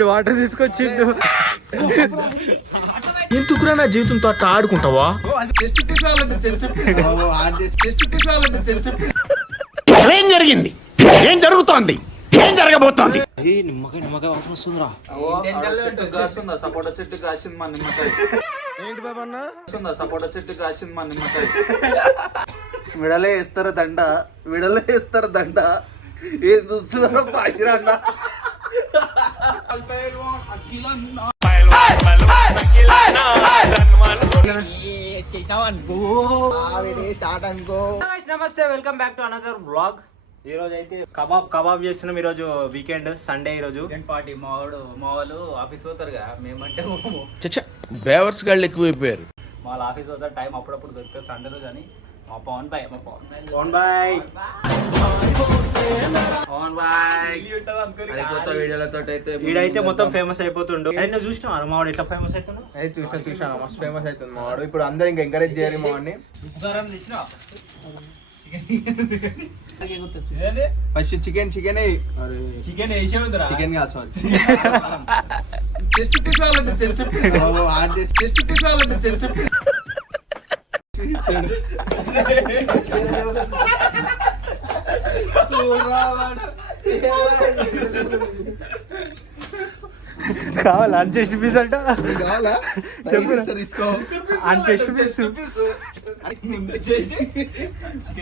Water తీసుకొచ్చిండు. ఎందుకురా నా జీవితంతో అట్లా ఆడుకుంటావా? ఏం జరిగింది? ఏం జరుగుతోంది? ఏం జరగబోతోంది? నిమ్మకాయ వాసన వస్తుందిరా. సపోటా చెట్టు కాసింది మా నిమ్మకాయ. ఏంటి బాబన్న? సపోటా చెట్టు కాసింది మా నిమ్మకాయ. విడలే ఇస్తారు దండ ఏం చూస్తున్నారో పాకిరా అన్న. నమస్తే, welcome back to another blog. ఈ రోజు అయితే కబాబ్ చేస్తున్నాం. ఈ రోజు వీకెండ్, సండే. ఈ రోజు పార్టీ. మా వాళ్ళు ఆఫీస్ పోతారుగా, మేమంటే బేవర్స్ గాళ్ళు ఎక్కువైపోయారు. వాళ్ళ ఆఫీస్ పోతారు, టైం అప్పుడప్పుడు దొరుకుతుంది సండే రోజు అని. మా పవన్ బాయ్ వీడైతే మొత్తం ఫేమస్ అయిపోతుండు. నువ్వు చూసినా మావాడు ఎట్లా ఫేమస్ అవుతుండు? చూసాను మస్తు ఫేమస్ అవుతుంది మావాడు. ఇప్పుడు అందరు ఇంకా ఎంకరేజ్ చేయరు మావాడిని. ఫస్ట్ చికెన్ వేసే ఉందిరా. చికెన్ కాదు, చెస్ట్ పీస్ కావాలంటే చెస్ట్ పీస్ కావాలంటే చెస్ట్ పీస్. కావాలా అన్చెస్ట్ పీస్ అంట?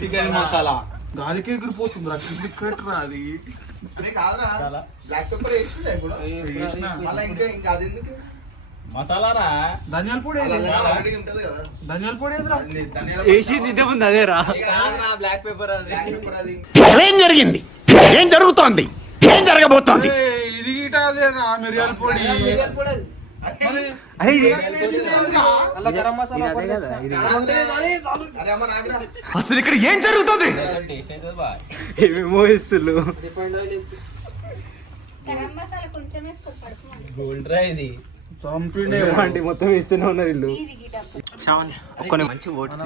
చికెన్ మసాలా గాలికి ఎగిరిపోతుంది. అది బ్లాక్ పెప్పర్ ఇంకా అది మసాలారా, ధనియాల పొడి వేసింది ఇదే ఉంది. అదేరా బ్లాక్ పేపర్ అది. ఏం జరిగింది? ఏం జరుగుతోంది? ఏం జరగబోతోంది? ఇది మిరియాల పొడి. అసలు ఇక్కడ ఏం జరుగుతుంది? ఏమేమో ఇస్తులు. మొత్తం వేస్తూనే ఉన్నారు వీళ్ళు. మంచి ఓట్స్.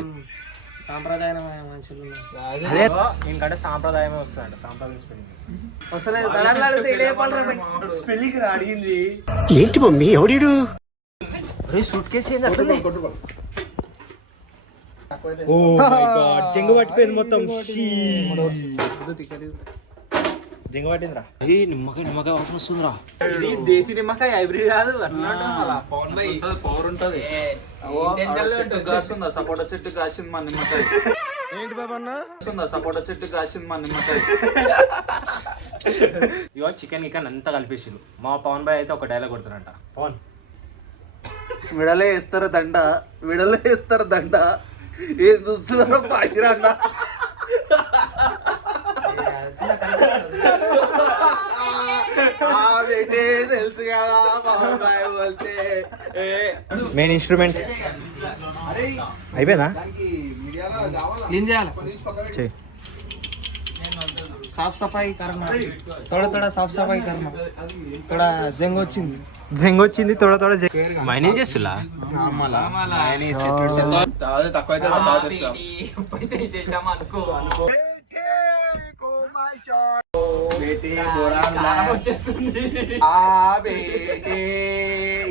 ఇంకంటే సాంప్రదాయమే వస్తాడు. స్పెల్లింగ్ అడిగింది ఏంటి మమ్మీ ఎవడు? సూట్ కేసు చెంగు పట్టిపోయింది మొత్తం. జంగ పట్టిందిరా. నిమ్మకాయ వాసన వస్తుందిరా. ఇది దేశీ నిమ్మకాయ, హైబ్రిడ్ కాదు. పవర్ ఉంటది. సపోటా చెట్టు కాసింది మా నిమ్మకాయ. ఏంటి బాబన్న? సపోటా చెట్టు కాసింది మా నిమ్మకాయ. ఇగో చికెన్ అంతా కలిపేసిండు. మా పవన్ బాయ్ అయితే ఒక డైలాగ్ కొడుతున్నట్ట. పవన్ విడలే ఇస్తారు దండ ఏం చూస్తున్నారో పాకిరా అన్న. తెలుసు కదా బాబాయ్ బోల్తే. మెయిన్ ఇన్స్ట్రుమెంట్ అయిపోయిందా? క్లీన్ చేయాలి. साफ सफाई करना, थोड़ा साफ सफाई करना. थोड़ा జంగ్ వచ్చింది थोड़ा మైనేజ్ చేస్తులా.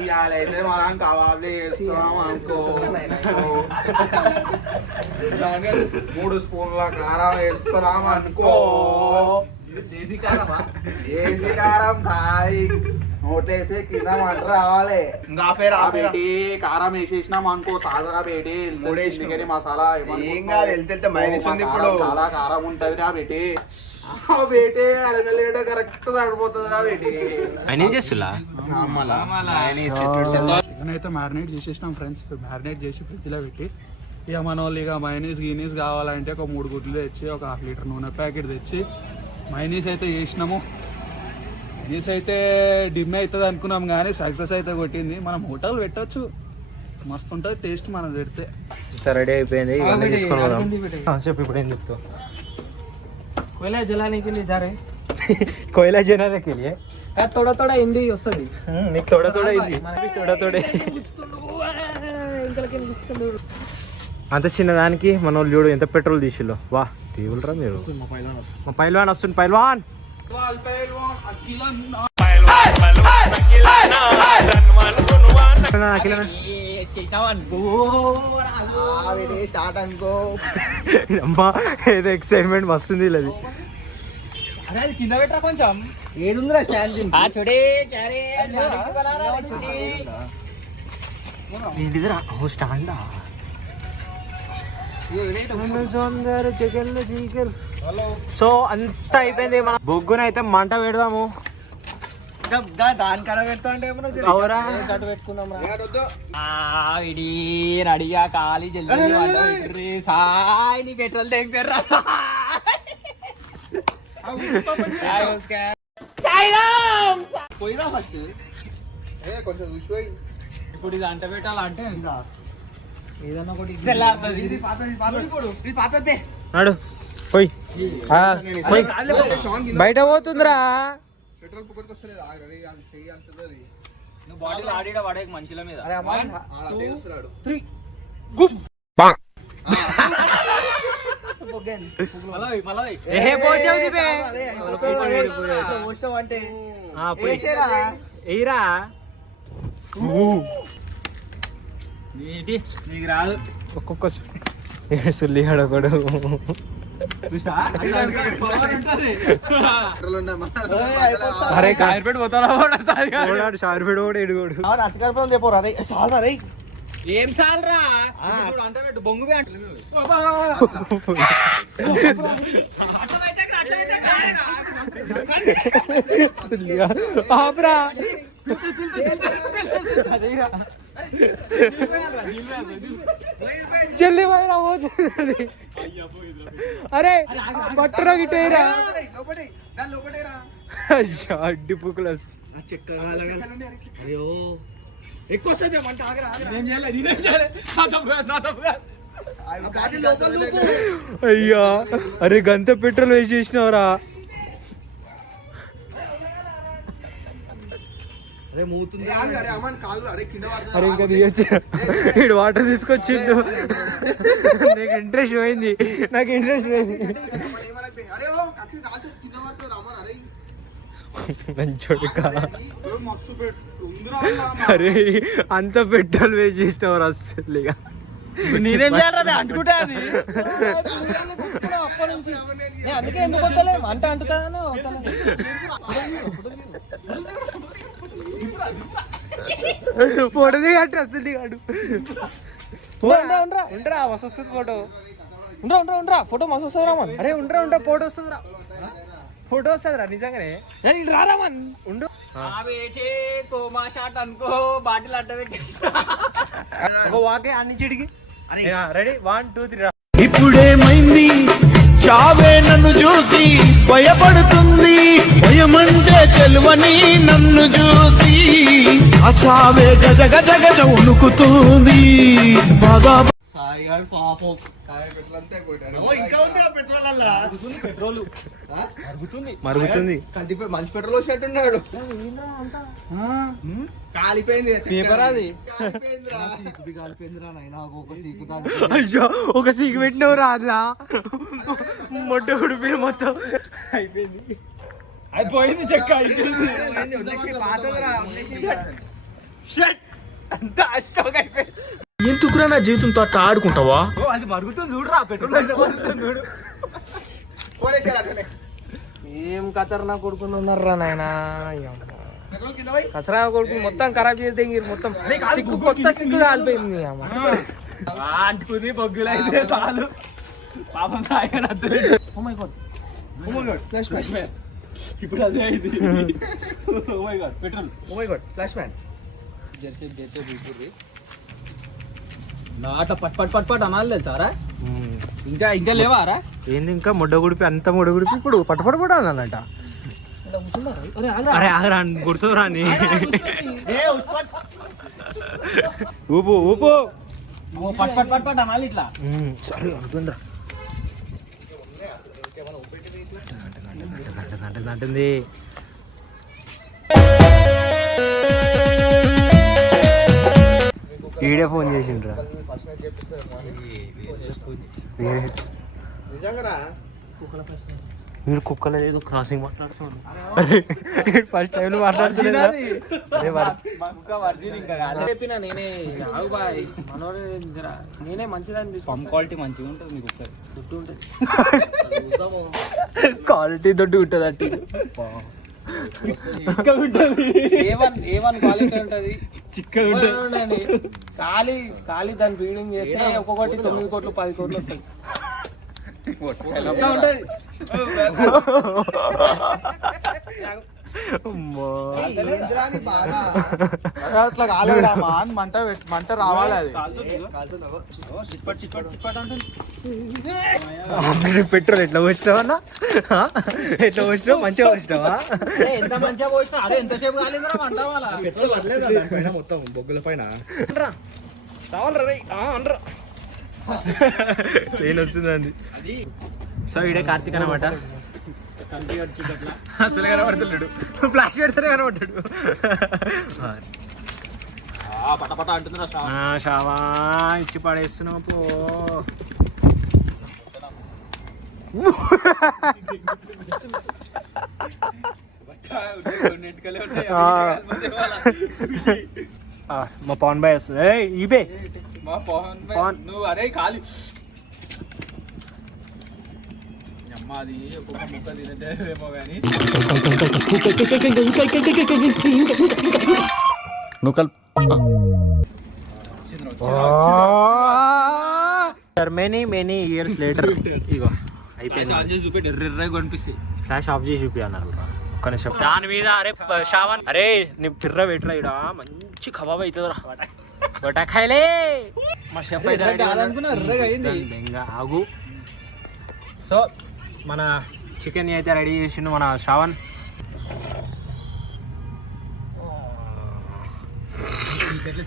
ఇవాళైతే మనం కబాబ్లు చేస్తున్నాం అనుకో. 3 స్పూన్ల కారం వేస్తున్నాం అనుకో. దేశీ కారం తాయి నోట్లేసి కింద మంట రావాలి. ఇంకా పెట్టి కారం వేసేసినాం అనుకో. సాదరా పెట్టి మూడేసి మసాలా ఏం కాదు. వెళ్తే మైనస్ ఉంది. ఇప్పుడు చాలా కారం ఉంటది రా పెట్టి. బేటే అలగలేడ కరెక్ట్ సరిపోతుంది రా బేటి. చికెన్ అయితే మ్యారినేట్ చేసేసినాం ఫ్రెండ్స్. మ్యారినేట్ చేసి ఫ్రిడ్జ్ లో పెట్టి ఇక మన వాళ్ళు ఇక మైనీస్ కావాలంటే ఒక 3 గుడ్లు తెచ్చి ఒక 1/2 లీటర్ నూనె ప్యాకెట్ తెచ్చి మైనీస్ అయితే చేసినాము. మైనీస్ అయితే డిమ్ అవుతుంది అనుకున్నాం కానీ సక్సెస్ అయితే కొట్టింది. మనం హోటల్ పెట్టచ్చు, మస్తు ఉంటుంది టేస్ట్ మనం పెడితే. రెడీ అయిపోయింది. చెప్పు ఇప్పుడు ఏం చెప్తావు? कोयला जलाने के लिए जा रहे हैं. कोयला जलाने के लिए थोड़ा हिंदी వస్తుంది. నీకు थोड़ा हिंदी అంత చిన్న దానికి మన వాళ్ళు చూడు ఎంత పెట్రోల్ తీసిలో. వా తీవులరా మీరు. మా పైల్వాన్ వస్తుంది. పైల్వాన్ స్టార్ట్ అనుకో. అమ్మా ఏదో ఎక్సైట్మెంట్ మస్తుంది లేదు. అరే అది కింద పెట్టరా కొంచెం. ఏదుందిరా స్టాండ్ చూడే. ఏంటిదిరా? ఓ స్టాండా. సో అంతా అయిపోయింది. మన బొగ్గునైతే మంట పెడదాము. దాని కడ పెడతా అంటే అవురా? రెడీగా ఖాళీ జల్దీ సాయి నీ పెట్రోల్ తెగిపోయారా. పోయినా ఫస్ట్ కొంచెం చూసిపోయి. ఇప్పుడు ఇది అంట పెట్టాలంటే ఏదన్నా ఒకటి నాడు పోయి బయట పోతుందిరా. పెట్రోల్ పొక్కడికి వస్తలేదు. నువ్వు బాడీ ఆడిడ పడే మనుషుల మీద. నీకు రాదు. ఒక్కొక్క సుల్లి అడగడు. అరే షార్పేట పోతారా? షార్పేట కూడా ఎడుగోడు. అతకర్పం చెప్పరా రే. సాల్ రే. ఏం చాలరా? అంట పెట్టు బొంగు ఆపరా. జల్దీ పోయినా పోతుంది. అరే పట్టురా గిట్టేరా. అడ్డి పుక్కులస్ అయ్యా. అరే గంత పెట్రోల్ వేస్ట్ చేసినవరా. అరే ఇంకా తీయచ్చు. వీడు వాటర్ తీసుకొచ్చిండు. నాకు ఇంట్రెస్ట్ పోయింది. మంచోడు కా. అరే అంత పెట్రోల్ వేస్ట్ చేసినవారు అస్సలు. ఇక నేనేం చేయాలి అంటుకుంటా. అది అందుకే ఎందుకు వస్తలే అంట అంటుతాను. ఫోటో దిగట్టు అసలు దిగాడు. ఉండరా మస్తు వస్తుంది ఫోటో. ఉండరా ఫోటో మస్తు వస్తుంది రామన్. అరే ఉండరా ఫోటో వస్తుందిరా. ఫోటో వస్తుందిరా నిజంగానే. రారామన్ ఉండు. కోమా షాట్ అనుకో. బాటిల్ అడ్డ పెట్టి వాకే అన్ని చెడికి. రెడీ 1 2 3 రా. ఇప్పుడేమైంది? చావే నన్ను చూసి భయపడుతుంది. భయమంటే చెలువని నన్ను చూసి ఆ చావే గజ గజ గజ వణుకుతుంది. బాగా పాపం మరుగుతుంది. మంచి పెట్రోల్ వచ్చినట్టున్నాడు. కాలిపోయింది పేపర్. అది కాలిపోయిందిరా నాయనా. అయ్యో ఒక సీకు పెట్టినవు రాదా. మొట్ట ఉడిపిన మొత్తం అయిపోయింది. అయిపోయింది చెక్క. ఎందుకురా నా జీవితంతో అట్లా ఆడుకుంటావా? అది మరుగుతుంది చూడరా. పెట్రోల్ చూడు. ఏం కతర్నా కొడుకుని ఉన్నారా నాయన. కచరా కొడుకు మొత్తం ఖరాబ్ చేస్తే మొత్తం సిగ్గు కొత్త సిగ్గు కాలిపోయింది. అంటుకుంది బొగ్గులైతే చాలు. పాపం సాయిగా ఇప్పుడు అదే అయింది. పెట్రోల్ ఫ్లాష్ మ్యాన్ నాట పట్ అనాలి తెలుసారా. ఇంకా లేవారా? ఏంది ఇంకా మొడ్డ గుడిపి అంత మొడ్డ గుడిపి ఇప్పుడు పట్టుపడ అనాలంట. అరే ఆగరా గుర్తురా. ఊపు ఊపు పట్ అనాలి ఇట్లా. సరే అంటుందిరా. అంటుంది. ఈడే ఫోన్ చేసిండ్రా. నిజంగా వీడు కుక్కలు ఏదో క్రాసింగ్ మాట్లాడుతున్నాడు ఫస్ట్ టైం మాట్లాడుతున్నాడు చెప్పిన నేనే ఆగు బాయ్ మనోడు నేనే మంచిదని పంప్ క్వాలిటీ మంచిగా ఉంటుంది మీకు ఒకసారి దుడ్డు ఉంటుంది క్వాలిటీ దొడ్డు ఉంటుంది అట్టి చిక్కగా ఉంటుంది ఏ1 క్వాలిటీ ఉంటుంది చిక్కగా ఉంటుంది ఖాళీ దాన్ని ఫీడింగ్ చేస్తే ఒక్కొక్కటి 9 కోట్లు 10 కోట్లు వస్తాయి ఉంటది అట్లా కాలేదా మంట రావాలి అది పెట్రోల్ ఎట్లా పోసినావన్నా ఎట్లా పోసినావు మంచిగా పోసినావా ఎంత మంచిగా పోసినా అదే ఎంతసేపు కాలేదురా మంట వాళ్ళ మొత్తం బొగ్గుల పైన అనరా చైన్ వస్తుందండి సో ఇడే కార్తీక్ అనమాట అసలు కనబడతాడు ఫ్లాష్ పెడితేనే కనబడ్డాడు పటపట అంటుందిరా షావా ఇచ్చి పడేస్తున్నావు పో మా పవన్ బాయ్ వస్తుంది ఇవే పవన్ నువ్వు అరే ఖాళీ అమ్మాది ఒక్కొక్క ముక్క తినేమో కానీ నువ్వు కల్ మెనీ ఇయర్స్ లేటర్ ఇగో అయిపోయింది ఆన్ చేసి చూపెట్టి ఎర్ర కనిపిస్తాయి ఫ్లాష్ ఆఫ్ చేసి చూపి అన్నారు ఒక్క నిమిషం దాని మీద అరే షావన్ అరే నీ పిర్ర పెట్టరా ఇడ మంచి కబాబ్ అవుతుందిరా బటాకాయలే మా షెఫ్ అయితే ఆగు సో మన చికెన్ అయితే రెడీ చేసిండు మన శ్రావణ్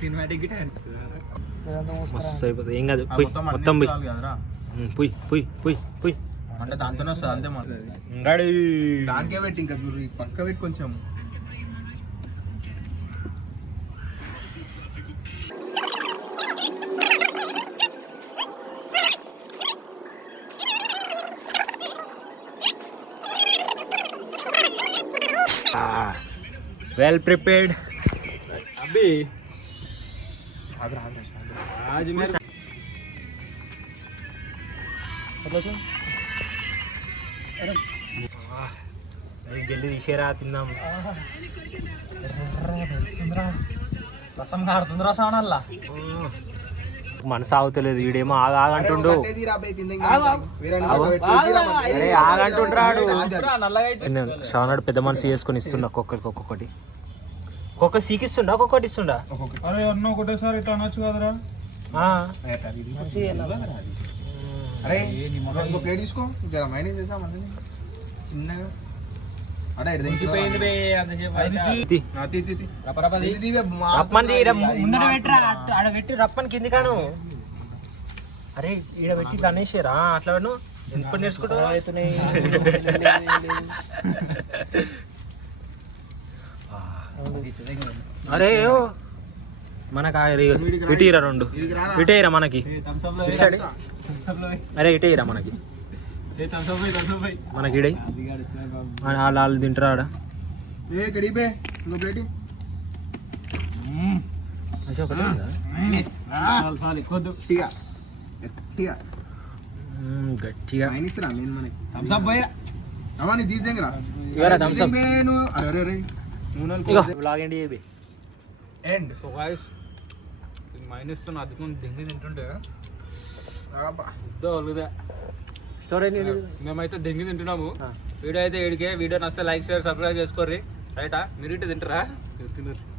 సినిమాటిక్ గిట్ట అనిపిస్తుంది మస్తు అయిపోతుంది ఏం కాదు పోయి మొత్తం పోయి పోయి పోయి పోయి అంటే దాంతోనే వస్తుంది అంతే మాట రెడీ దానికే పెట్టి ఇంకా పక్క పెట్టి కొంచెం వెల్ ప్రిపేర్డ్ అబ్బి జల్దీ తీసేరా తిందాం రసం కాడుతుందిరా శ్రావణల్లా మనసు ఆగుతలేదు వీడేమో ఆగంటుండు ఆగంటుండ్రాడు శ్రావణాడు పెద్ద మనసు చేసుకొని ఇస్తుండ ఒక్కొక్కటి ఒక్కొక్క సీకిస్తుండా ఒక్కొక్కటి ఇస్తుండా అరే అన్న ఒకటేసారి ఇట్లా అనొచ్చు కదరా అరే ఇంకో ప్లేట్ తీసుకో జర మైనస్ చేద్దాం చిన్నగా అరే ఆడ పెట్టి రప్పని కింది కాను అరే ఈడ పెట్టి ఇట్లా అనేసారా అట్లా ఎంత నేర్చుకుంటావు అరే మనకు ఇటీరా రెండు ఇటేరా మనకి అరే ఇటేరా మనకి మనకి ఇడై వాళ్ళు తింటారా ఆడ గట్టిగా మైనస్ తో అద్దుకుని దింగి తింటుంటే స్టోరేజ్ మేమైతే దెంగి తింటున్నాము వీడియో అయితే వీడియో నచ్చితే లైక్ షేర్ సబ్స్క్రైబ్ చేసుకోర్రి రైటా మీరు ఇటు తింటారా తిన్నారు